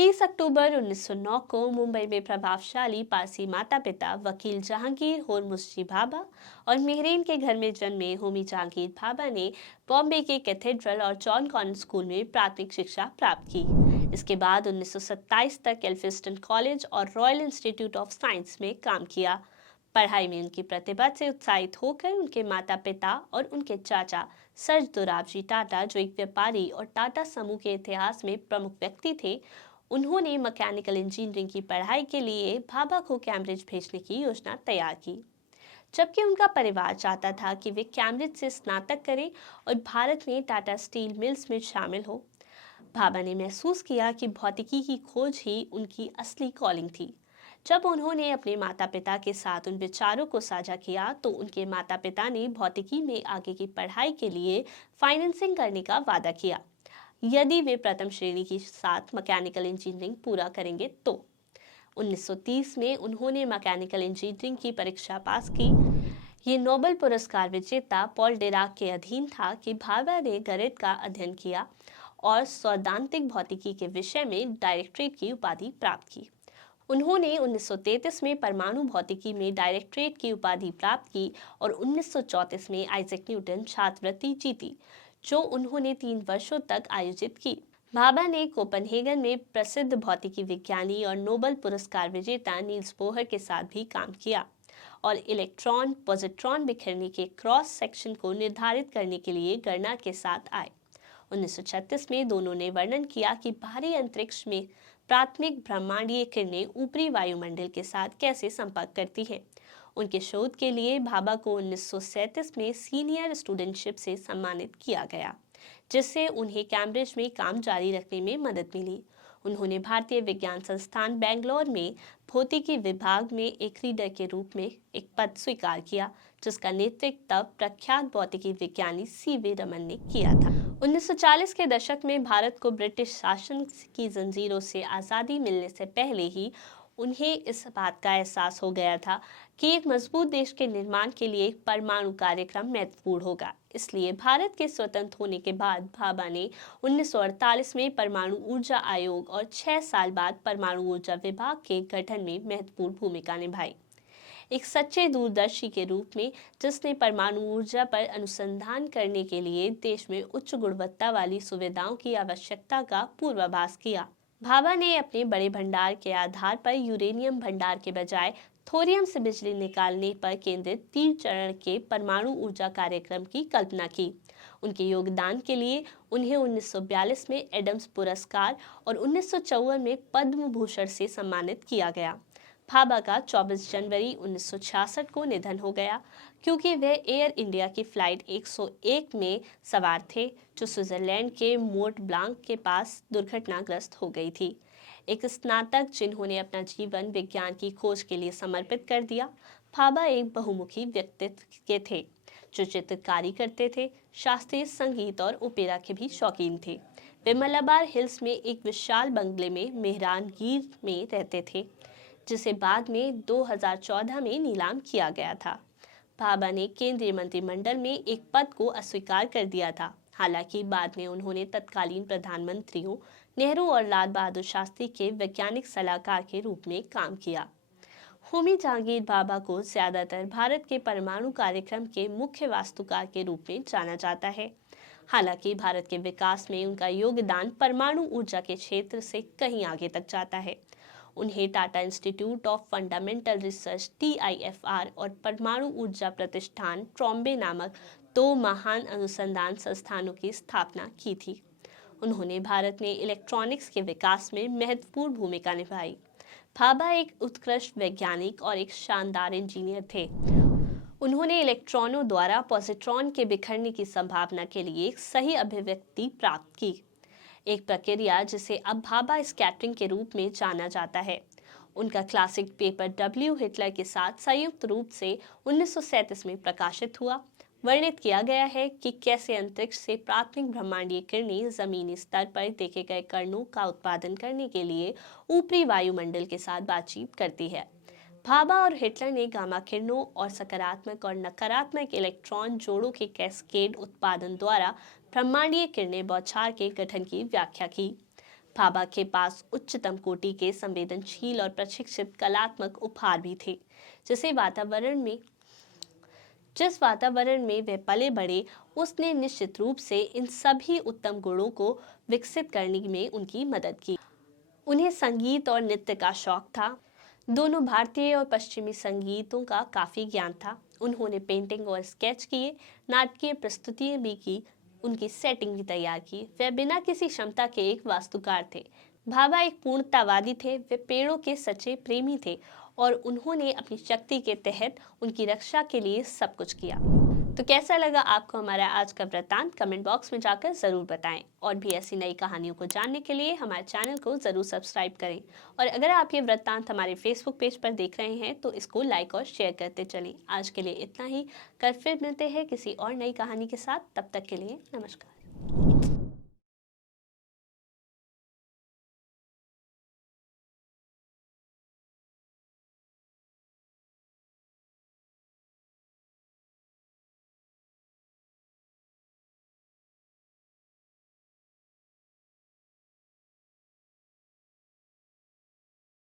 30 अक्टूबर 1909 को मुंबई में प्रभावशाली पारसी माता पिता वकील जहांगीर होरमुसजी भाभा और मेहरीन के घर में जन्मे होमी जहांगीर भाभा ने बॉम्बे के कैथेड्रल और जॉन कॉन्वेंट स्कूल में प्राथमिक शिक्षा प्राप्त की। इसके बाद 1927 तक एल्फिंस्टन कॉलेज और रॉयल इंस्टीट्यूट ऑफ साइंस में काम किया। पढ़ाई में उनकी प्रतिभा से उत्साहित होकर उनके माता पिता और उनके चाचा सर दोराबजी टाटा, जो एक व्यापारी और टाटा समूह के इतिहास में प्रमुख व्यक्ति थे, उन्होंने मैकेनिकल इंजीनियरिंग की पढ़ाई के लिए भाभा को कैम्ब्रिज भेजने की योजना तैयार की, जबकि उनका परिवार चाहता था कि वे कैम्ब्रिज से स्नातक करें और भारत में टाटा स्टील मिल्स में शामिल हो। भाभा ने महसूस किया कि भौतिकी की खोज ही उनकी असली कॉलिंग थी। जब उन्होंने अपने माता पिता के साथ उन विचारों को साझा किया तो उनके माता पिता ने भौतिकी में आगे की पढ़ाई के लिए फाइनेंसिंग करने का वादा किया, यदि वे प्रथम श्रेणी के साथ मैकेनिकल इंजीनियरिंग पूरा करेंगे तो। 1930 में उन्होंने मैकेनिकल इंजीनियरिंग की परीक्षा पास की। ये नोबेल पुरस्कार विजेता पॉल डिराक के अधीन था कि भाभा ने गणित का अध्ययन किया और सैद्धांतिक भौतिकी के विषय में डायरेक्टरेट की उपाधि प्राप्त की। उन्होंने 1933 में परमाणु भौतिकी में डायरेक्टरेट की उपाधि प्राप्त की और 1934 में आइजैक न्यूटन छात्रवृत्ति जीती, जो उन्होंने 3 वर्षों तक आयोजित की। भाभा ने कोपेनहेगन में प्रसिद्ध भौतिकी विज्ञानी और नोबेल पुरस्कार विजेता नील्स बोहर के साथ भी काम किया और इलेक्ट्रॉन पॉजिट्रॉन बिखरने के क्रॉस सेक्शन को निर्धारित करने के लिए गणना के साथ आए। 1936 में दोनों ने वर्णन किया कि बाहरी अंतरिक्ष में प्राथमिक ब्रह्मांडीय किरणें ऊपरी वायुमंडल के साथ कैसे संपर्क करती हैं। उनके शोध के लिए भाभा को 1937 में सीनियर स्टूडेंटशिप से सम्मानित किया गया, जिससे उन्हें कैम्ब्रिज में काम जारी रखने में मदद मिली। उन्होंने भारतीय विज्ञान संस्थान बेंगलोर में भौतिकी विभाग में एक रीडर के रूप में एक पद स्वीकार किया, जिसका नेतृत्व तब प्रख्यात भौतिकी विज्ञानी सी.वी. रमन ने किया था। 1940 के दशक में भारत को ब्रिटिश शासन की जंजीरों से आज़ादी मिलने से पहले ही उन्हें इस बात का एहसास हो गया था कि एक मजबूत देश के निर्माण के लिए परमाणु कार्यक्रम महत्वपूर्ण होगा। इसलिए भारत के स्वतंत्र होने के बाद भाभा ने 1948 में परमाणु ऊर्जा आयोग और 6 साल बाद परमाणु ऊर्जा विभाग के गठन में महत्वपूर्ण भूमिका निभाई। एक सच्चे दूरदर्शी के रूप में, जिसने परमाणु ऊर्जा पर अनुसंधान करने के लिए देश में उच्च गुणवत्ता वाली सुविधाओं की आवश्यकता का पूर्वाभास किया। भाभा ने अपने बड़े भंडार के आधार पर यूरेनियम भंडार के बजाय थोरियम से बिजली निकालने पर केंद्रित 3 चरण के परमाणु ऊर्जा कार्यक्रम की कल्पना की। उनके योगदान के लिए उन्हें 1942 में एडम्स पुरस्कार और 1954 में पद्म भूषण से सम्मानित किया गया। भाभा का 24 जनवरी 1966 को निधन हो गया, क्योंकि वे एयर इंडिया की फ्लाइट 101 में सवार थे, जो स्विट्जरलैंड के मोंट ब्लांक के पास दुर्घटनाग्रस्त हो गई थी। एक स्नातक जिन्होंने अपना जीवन विज्ञान की खोज के लिए समर्पित कर दिया, भाभा एक बहुमुखी व्यक्तित्व के थे, जो चित्रकारी करते थे, शास्त्रीय संगीत और ओपेरा के भी शौकीन थे। वे मलाबार हिल्स में एक विशाल बंगले में मेहरानगीर में रहते थे, जिसे बाद में 2014 में नीलाम किया गया था। भाभा ने केंद्रीय मंत्रिमंडल में एक पद को अस्वीकार कर दिया था। हालांकि बाद में उन्होंने तत्कालीन प्रधानमंत्रियों नेहरू और लाल बहादुर शास्त्री के वैज्ञानिक सलाहकार के रूप में काम किया। होमी जहांगीर भाभा को ज्यादातर भारत के परमाणु कार्यक्रम के मुख्य वास्तुकार के रूप में जाना जाता है। हालांकि भारत के विकास में उनका योगदान परमाणु ऊर्जा के क्षेत्र से कहीं आगे तक जाता है। उन्हें Tata institute of fundamental research (TIFR) और परमाणु ऊर्जा प्रतिष्ठान ट्रॉम्बे नामक 2 महान अनुसंधान संस्थानों की स्थापना की थी। उन्होंने भारत में इलेक्ट्रॉनिक्स के विकास में महत्वपूर्ण भूमिका निभाई। भाभा एक उत्कृष्ट वैज्ञानिक और एक शानदार इंजीनियर थे। उन्होंने इलेक्ट्रॉनों द्वारा पॉजिट्रॉन के बिखरने की संभावना के लिए एक सही अभिव्यक्ति प्राप्त की, एक प्रक्रिया जिसे अब भाभा स्कैटरिंग के रूप में जाना जाता है। उनका क्लासिक पेपर डब्ल्यू हिटलर के साथ संयुक्त रूप से 1937 में प्रकाशित हुआ। वर्णित किया गया है कि कैसे अंतरिक्ष से प्राथमिक ब्रह्मांडीय किरणें जमीनी स्तर पर देखे गए कणों का उत्पादन करने के लिए ऊपरी वायुमंडल के साथ बातचीत करती है। भाभा और हिटलर ने गामा किरणों और सकारात्मक और नकारात्मक इलेक्ट्रॉन जोड़ों के कैस्केड उत्पादन द्वारा ब्रह्मांडीय किरणें बौछार के गठन की व्याख्या की। भाभा के पास उच्चतम कोटि के संवेदनशील और प्रशिक्षित कलात्मक उपहार भी थे, जिस वातावरण में वे पले बड़े, उसने निश्चित रूप से इन सभी उत्तम गुणों को विकसित करने में उनकी मदद की। उन्हें संगीत और नृत्य का शौक था। दोनों भारतीय और पश्चिमी संगीतों का काफ़ी ज्ञान था। उन्होंने पेंटिंग और स्केच किए, नाटकीय प्रस्तुतियाँ भी की, उनकी सेटिंग भी तैयार की। वे बिना किसी क्षमता के एक वास्तुकार थे। भाभा एक पूर्णतावादी थे। वे पेड़ों के सच्चे प्रेमी थे और उन्होंने अपनी शक्ति के तहत उनकी रक्षा के लिए सब कुछ किया। तो कैसा लगा आपको हमारा आज का वृत्तांत? कमेंट बॉक्स में जाकर ज़रूर बताएं। और भी ऐसी नई कहानियों को जानने के लिए हमारे चैनल को ज़रूर सब्सक्राइब करें। और अगर आप ये वृत्तांत हमारे फेसबुक पेज पर देख रहे हैं तो इसको लाइक और शेयर करते चलें। आज के लिए इतना ही। कल फिर मिलते हैं किसी और नई कहानी के साथ। तब तक के लिए नमस्कार।